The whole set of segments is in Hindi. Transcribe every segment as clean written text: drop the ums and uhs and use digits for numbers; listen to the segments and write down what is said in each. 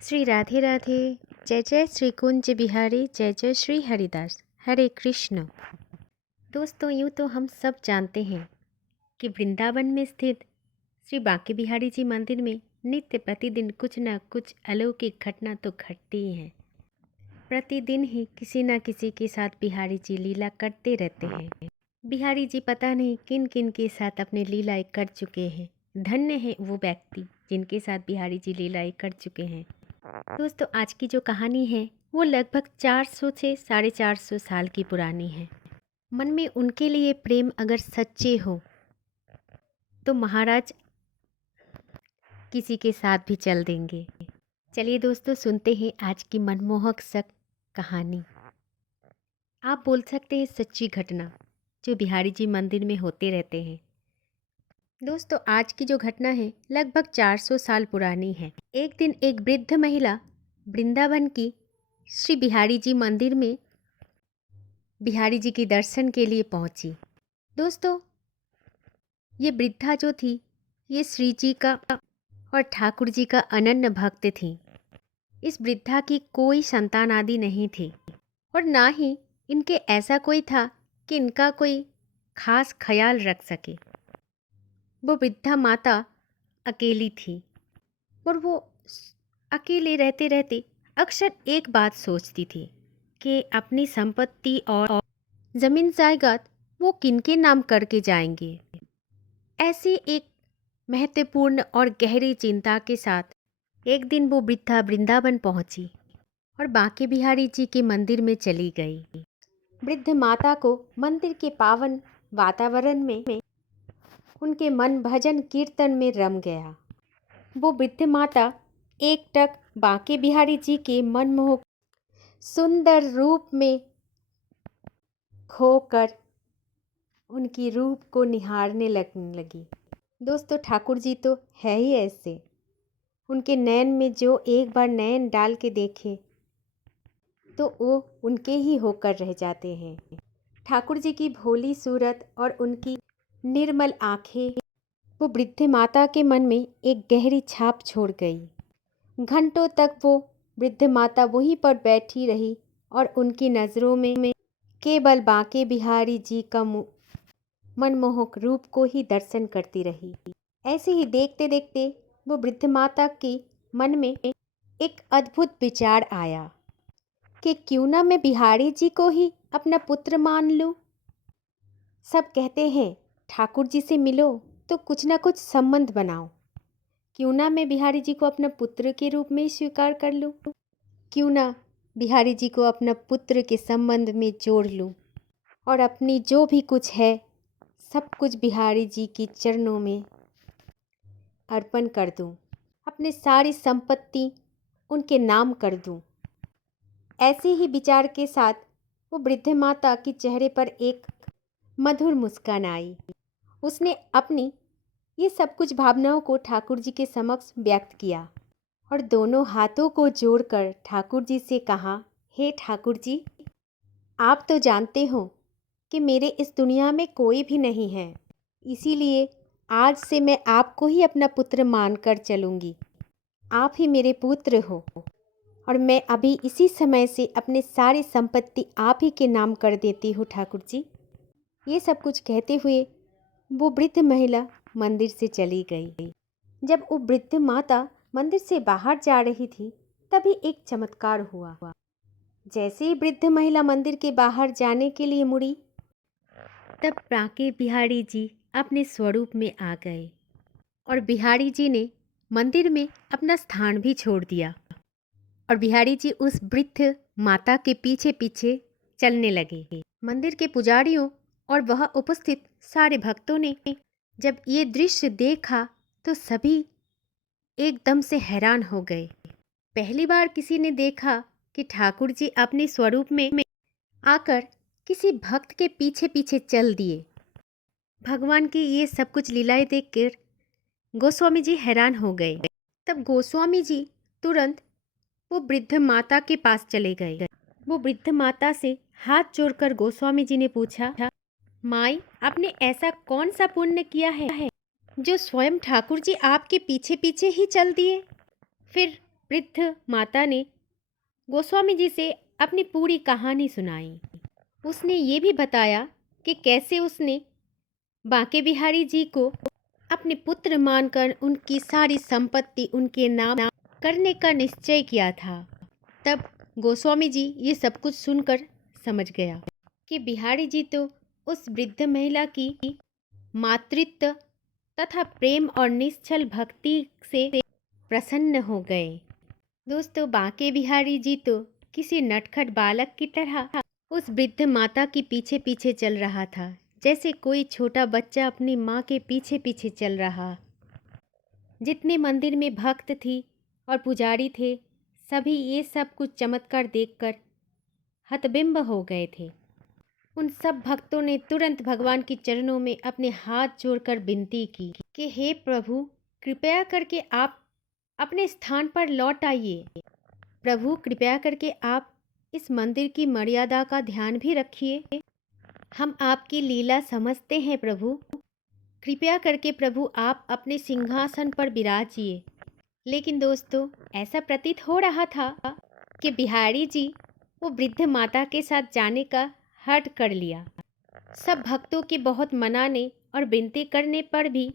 श्री राधे राधे। जय जय श्री कुंज बिहारी, जय जय श्री हरिदास। हरे कृष्ण। दोस्तों, यूँ तो हम सब जानते हैं कि वृंदावन में स्थित श्री बांके बिहारी जी मंदिर में नित्य प्रतिदिन कुछ न कुछ अलौकिक घटना तो घटती ही है। प्रतिदिन ही किसी न किसी के साथ बिहारी जी लीला करते रहते हैं। बिहारी जी पता नहीं किन किन के साथ अपने लीलाएं कर चुके हैं। धन्य है वो व्यक्ति जिनके साथ बिहारी जी लीलाएं कर चुके हैं। दोस्तों, आज की जो कहानी है वो लगभग 400 से 450 साल की पुरानी है। मन में उनके लिए प्रेम अगर सच्चे हो तो महाराज किसी के साथ भी चल देंगे। चलिए दोस्तों, सुनते हैं आज की मनमोहक सा कहानी। आप बोल सकते हैं सच्ची घटना जो बिहारी जी मंदिर में होते रहते हैं। दोस्तों, आज की जो घटना है लगभग 400 साल पुरानी है। एक दिन एक वृद्ध महिला वृंदावन की श्री बिहारी जी मंदिर में बिहारी जी के दर्शन के लिए पहुंची। दोस्तों, ये वृद्धा जो थी ये श्री जी का और ठाकुर जी का अनन्य भक्त थी। इस वृद्धा की कोई संतान आदि नहीं थी और ना ही इनके ऐसा कोई था कि इनका कोई खास ख्याल रख सके। वो वृद्धा माता अकेली थी और वो अकेले रहते रहते अक्सर एक बात सोचती थी कि अपनी संपत्ति और जमीन जायदाद वो किनके नाम करके जाएंगे। ऐसी एक महत्वपूर्ण और गहरी चिंता के साथ एक दिन वो वृद्धा वृंदावन पहुंची और बांके बिहारी जी के मंदिर में चली गई। वृद्ध माता को मंदिर के पावन वातावरण में उनके मन भजन कीर्तन में रम गया। वो वृद्ध माता एकटक बांके बिहारी जी के मनमोहक सुंदर रूप में खोकर उनकी रूप को निहारने लगने लगी। दोस्तों, ठाकुर जी तो है ही ऐसे। उनके नयन में जो एक बार नयन डाल के देखे तो वो उनके ही होकर रह जाते हैं। ठाकुर जी की भोली सूरत और उनकी निर्मल आंखें वो वृद्ध माता के मन में एक गहरी छाप छोड़ गई। घंटों तक वो वृद्ध माता वहीं पर बैठी रही और उनकी नज़रों में केवल बांके बिहारी जी का मनमोहक रूप को ही दर्शन करती रही। ऐसे ही देखते देखते वो वृद्ध माता के मन में एक अद्भुत विचार आया कि क्यों ना मैं बिहारी जी को ही अपना पुत्र मान लूं। सब कहते हैं ठाकुर जी से मिलो तो कुछ ना कुछ संबंध बनाओ। क्यों ना मैं बिहारी जी को अपना पुत्र के रूप में स्वीकार कर लूं। क्यों ना बिहारी जी को अपना पुत्र के संबंध में जोड़ लूं और अपनी जो भी कुछ है सब कुछ बिहारी जी के चरणों में अर्पण कर दूं। अपनी सारी संपत्ति उनके नाम कर दूं। ऐसे ही विचार के साथ वो वृद्ध माता के चेहरे पर एक मधुर मुस्कान आई। उसने अपनी ये सब कुछ भावनाओं को ठाकुर जी के समक्ष व्यक्त किया और दोनों हाथों को जोड़कर ठाकुर जी से कहा, हे ठाकुर जी, आप तो जानते हो कि मेरे इस दुनिया में कोई भी नहीं है, इसीलिए आज से मैं आपको ही अपना पुत्र मानकर चलूँगी। आप ही मेरे पुत्र हो और मैं अभी इसी समय से अपने सारी संपत्ति आप ही के नाम कर देती हूँ ठाकुर जी। ये सब कुछ कहते हुए वो वृद्ध महिला मंदिर से चली गई। जब वो वृद्ध माता मंदिर से बाहर जा रही थी तभी एक चमत्कार हुआ। जैसे ही वृद्ध महिला मंदिर के बाहर जाने के लिए मुड़ी तब बांके बिहारी जी अपने स्वरूप में आ गए और बिहारी जी ने मंदिर में अपना स्थान भी छोड़ दिया और बिहारी जी उस वृद्ध माता के पीछे पीछे चलने लगे। मंदिर के पुजारियों और वह उपस्थित सारे भक्तों ने जब ये दृश्य देखा तो सभी एकदम से हैरान हो गए। पहली बार किसी ने देखा कि ठाकुर जी अपने स्वरूप में आकर किसी भक्त के पीछे पीछे चल दिए। भगवान की ये सब कुछ लीलाएं देखकर गोस्वामी जी हैरान हो गए। तब गोस्वामी जी तुरंत वो वृद्ध माता के पास चले गए। वो वृद्ध माता से हाथ जोड़कर गोस्वामी जी ने पूछा, माई, आपने ऐसा कौन सा पुण्य किया है जो स्वयं ठाकुर जी आपके पीछे पीछे ही चल दिए? फिर वृद्ध माता ने गोस्वामी जी से अपनी पूरी कहानी सुनाई। उसने ये भी बताया कि कैसे उसने बांके बिहारी जी को अपने पुत्र मानकर उनकी सारी संपत्ति उनके नाम करने का निश्चय किया था। तब गोस्वामी जी ये सब कुछ सुनकर समझ गया कि बिहारी जी तो उस वृद्ध महिला की मातृत्व तथा प्रेम और निश्चल भक्ति से प्रसन्न हो गए। दोस्तों, बांके बिहारी जी तो किसी नटखट बालक की तरह उस वृद्ध माता के पीछे पीछे चल रहा था, जैसे कोई छोटा बच्चा अपनी माँ के पीछे पीछे चल रहा। जितने मंदिर में भक्त थी और पुजारी थे, सभी ये सब कुछ चमत्कार देखकर हतबिंब हो गए थे। उन सब भक्तों ने तुरंत भगवान के चरणों में अपने हाथ जोड़कर विनती की कि हे प्रभु, कृपया करके आप अपने स्थान पर लौट आइए। प्रभु, कृपया करके आप इस मंदिर की मर्यादा का ध्यान भी रखिए। हम आपकी लीला समझते हैं प्रभु। कृपया करके प्रभु आप अपने सिंहासन पर विराजिए। लेकिन दोस्तों, ऐसा प्रतीत हो रहा था कि बिहारी जी वो वृद्ध माता के साथ जाने का हठ कर लिया। सब भक्तों के बहुत मनाने और विनती करने पर भी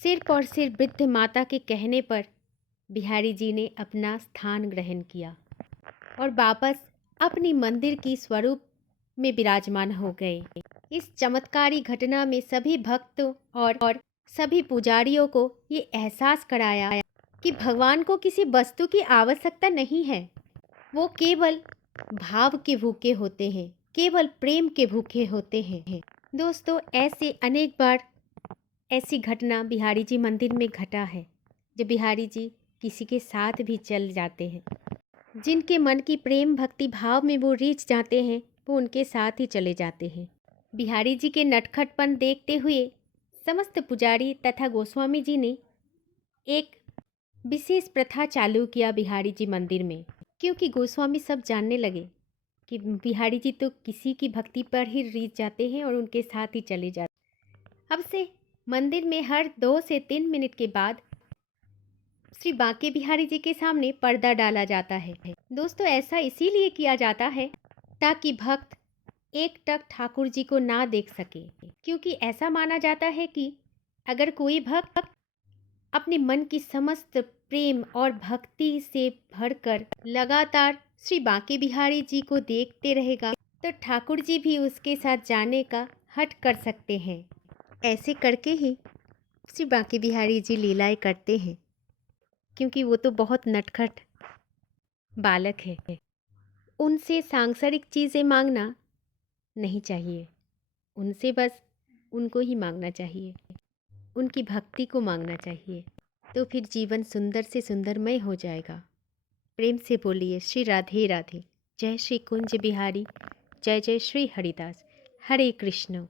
सिर्फ और सिर्फ वृद्ध माता के कहने पर बिहारी जी ने अपना स्थान ग्रहण किया और वापस अपनी मंदिर की स्वरूप में विराजमान हो गए। इस चमत्कारी घटना में सभी भक्तों और सभी पुजारियों को ये एहसास कराया कि भगवान को किसी वस्तु की आवश्यकता नहीं है। वो केवल भाव के भूखे होते हैं, केवल प्रेम के भूखे होते हैं। दोस्तों, ऐसे अनेक बार ऐसी घटना बिहारी जी मंदिर में घटा है, जब बिहारी जी किसी के साथ भी चल जाते हैं। जिनके मन की प्रेम भक्ति भाव में वो रीझ जाते हैं, वो उनके साथ ही चले जाते हैं। बिहारी जी के नटखटपन देखते हुए समस्त पुजारी तथा गोस्वामी जी ने एक विशेष प्रथा चालू किया बिहारी जी मंदिर में, क्योंकि गोस्वामी सब जानने लगे कि बिहारी जी तो किसी की भक्ति पर ही रीझ जाते हैं और उनके साथ ही चले जाते हैं। अब से मंदिर में हर 2 से 3 मिनट के बाद श्री बांके बिहारी जी के सामने पर्दा डाला जाता है। दोस्तों, ऐसा इसीलिए किया जाता है ताकि भक्त एकटक ठाकुर जी को ना देख सके, क्योंकि ऐसा माना जाता है कि अगर कोई भक्त अपने मन की समस्त प्रेम और भक्ति से भरकर लगातार श्री बांके बिहारी जी को देखते रहेगा, तो ठाकुर जी भी उसके साथ जाने का हठ कर सकते हैं। ऐसे करके ही श्री बांके बिहारी जी लीलाएं करते हैं, क्योंकि वो तो बहुत नटखट बालक है। उनसे सांसारिक चीज़ें मांगना नहीं चाहिए, उनसे बस उनको ही मांगना चाहिए, उनकी भक्ति को मांगना चाहिए, तो फिर जीवन सुंदर से सुंदरमय हो जाएगा। प्रेम से बोलिए श्री राधे राधे। जय श्री कुंज बिहारी, जय जय श्री हरिदास। हरे कृष्ण।